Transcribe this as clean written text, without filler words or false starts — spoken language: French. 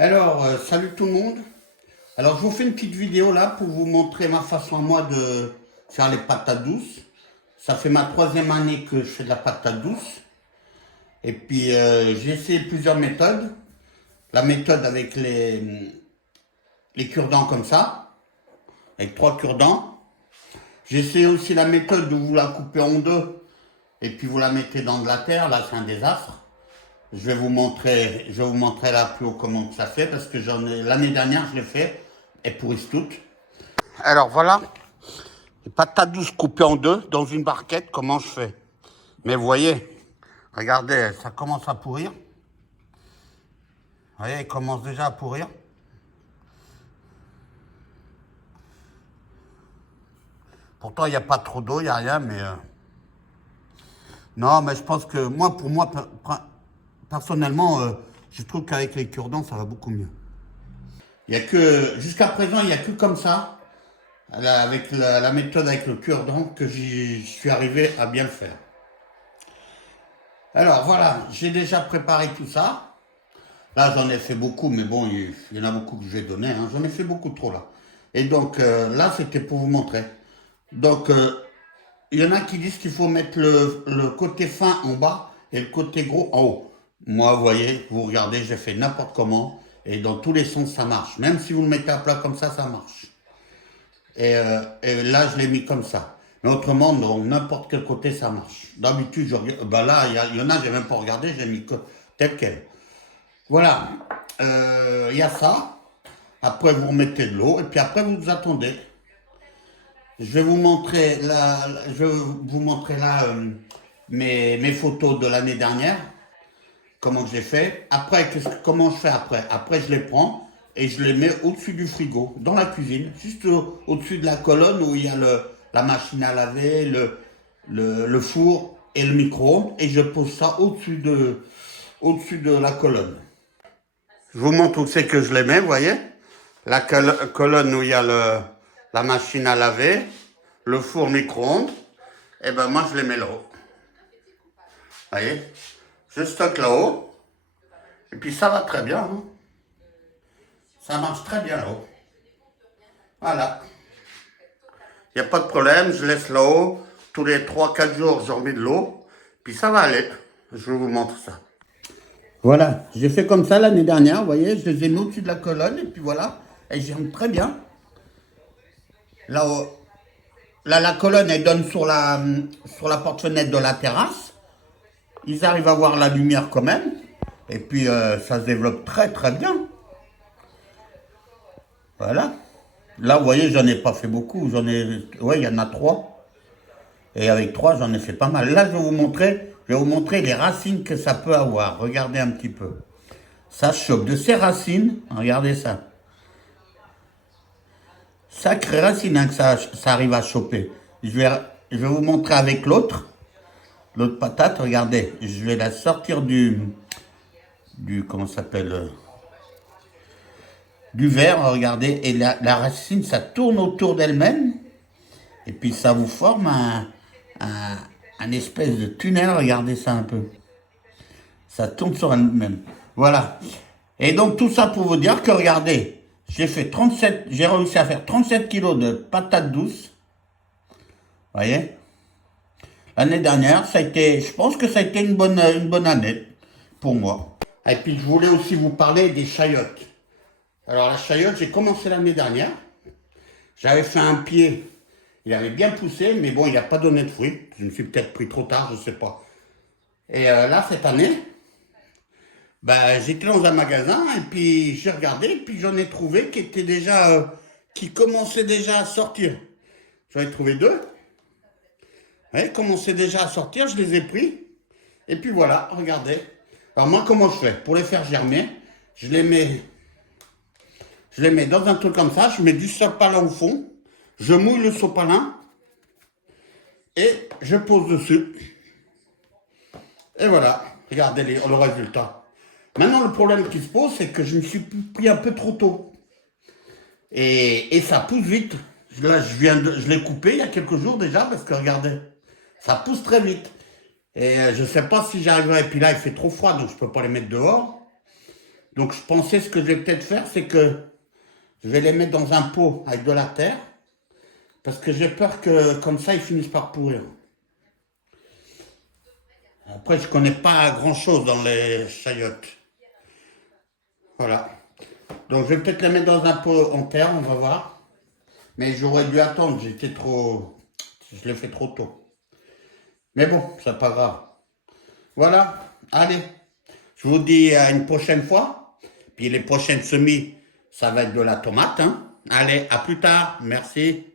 Salut tout le monde. Alors, je vous fais une petite vidéo là pour vous montrer ma façon à moi de faire les patates douces. Ça fait ma troisième année que je fais de la patate douce. Et puis, j'ai essayé plusieurs méthodes. La méthode avec les cure-dents comme ça, avec 3 cure-dents. J'ai essayé aussi la méthode où vous la coupez en deux et puis vous la mettez dans de la terre. Là, c'est un désastre. Je vais vous montrer là plus haut comment ça fait parce que l'année dernière, je l'ai fait. Elles pourrissent toutes. Alors voilà, les patates douces coupées en deux dans une barquette, comment je fais. Mais vous voyez, regardez, ça commence à pourrir. Vous voyez, elles commencent déjà à pourrir. Pourtant, il n'y a pas trop d'eau, il n'y a rien, mais... Non, mais je pense que moi, pour moi, personnellement, je trouve qu'avec les cure-dents, ça va beaucoup mieux. Il y a que, jusqu'à présent, il n'y a que comme ça, avec la méthode avec le cure-dent, que je suis arrivé à bien le faire. Alors voilà, j'ai déjà préparé tout ça. Là, j'en ai fait beaucoup, mais bon, il y en a beaucoup que je vais donner. Hein. J'en ai fait beaucoup trop là. Et donc là, c'était pour vous montrer. Donc, il y en a qui disent qu'il faut mettre le côté fin en bas et le côté gros en haut. Moi, vous voyez, vous regardez, j'ai fait n'importe comment. Et dans tous les sens, ça marche. Même si vous le mettez à plat comme ça marche. Et là, je l'ai mis comme ça. Mais autrement, dans n'importe quel côté, ça marche. D'habitude, là, il y en a, j'ai même pas regardé, j'ai mis tel quel. Voilà. Il y a ça. Après, vous remettez de l'eau. Et puis après, vous attendez. Je vais vous montrer là mes photos de l'année dernière. Comment j'ai fait. Après, comment je fais après? Après, je les prends et je les mets au-dessus du frigo, dans la cuisine, juste au-dessus de la colonne où il y a la machine à laver, le four et le micro-ondes. Et je pose ça au-dessus de la colonne. Je vous montre où c'est que je les mets, vous voyez? La colonne où il y a la machine à laver, le four micro-ondes. Et ben moi, je les mets là-haut. Vous voyez? Je stocke là-haut. Et puis ça va très bien. Hein. Ça marche très bien là-haut. Voilà. Il n'y a pas de problème. Je laisse là-haut. Tous les 3-4 jours, j'en mets de l'eau. Puis ça va aller. Je vous montre ça. Voilà. J'ai fait comme ça l'année dernière. Vous voyez, je les ai mis au-dessus de la colonne. Et puis voilà. Elles germent très bien. Là-haut. Là, la colonne, elle donne sur la porte-fenêtre de la terrasse. Ils arrivent à voir la lumière quand même. Et puis, ça se développe très, très bien. Voilà. Là, vous voyez, j'en ai pas fait beaucoup. Ouais, il y en a 3. Et avec 3, j'en ai fait pas mal. Là, je vais vous montrer les racines que ça peut avoir. Regardez un petit peu. Ça chope de ces racines. Regardez ça. Sacrées racines hein, que ça arrive à choper. Je vais vous montrer avec l'autre. L'autre patate, regardez. Je vais la sortir comment ça s'appelle du verre, regardez. Et la racine, ça tourne autour d'elle-même. Et puis ça vous forme un espèce de tunnel. Regardez ça un peu. Ça tourne sur elle-même. Voilà. Et donc tout ça pour vous dire que regardez. J'ai réussi à faire 37 kilos de patates douces. Vous voyez? L'année dernière, je pense que ça a été une bonne année pour moi. Et puis je voulais aussi vous parler des chayotes. Alors la chayotte, j'ai commencé l'année dernière. J'avais fait un pied, il avait bien poussé, mais bon, il n'a pas donné de fruits. Je me suis peut-être pris trop tard, je ne sais pas. Et là, cette année, j'étais dans un magasin et puis j'ai regardé, et puis j'en ai trouvé qui commençaient déjà à sortir. J'en ai trouvé 2. Ouais, commençaient déjà à sortir, je les ai pris. Et puis voilà, regardez. Alors moi, comment je fais? Pour les faire germer, je les mets dans un truc comme ça, je mets du sopalin au fond, je mouille le sopalin et je pose dessus. Et voilà, regardez le résultat. Maintenant, le problème qui se pose, c'est que je me suis pris un peu trop tôt. Et ça pousse vite. Là, je l'ai coupé il y a quelques jours déjà, parce que regardez, ça pousse très vite. Et je ne sais pas si j'arriverai. Et puis là, il fait trop froid, donc je ne peux pas les mettre dehors. Donc je pensais ce que je vais peut-être faire, c'est que je vais les mettre dans un pot avec de la terre, parce que j'ai peur que comme ça ils finissent par pourrir. Après, je connais pas grand-chose dans les chayotes. Voilà. Donc je vais peut-être les mettre dans un pot en terre, on va voir. Mais j'aurais dû attendre, j'étais trop... Je l'ai fait trop tôt. Mais bon, c'est pas grave. Voilà, allez. Je vous dis à une prochaine fois. Puis les prochaines semis, ça va être de la tomate, hein. Allez, à plus tard. Merci.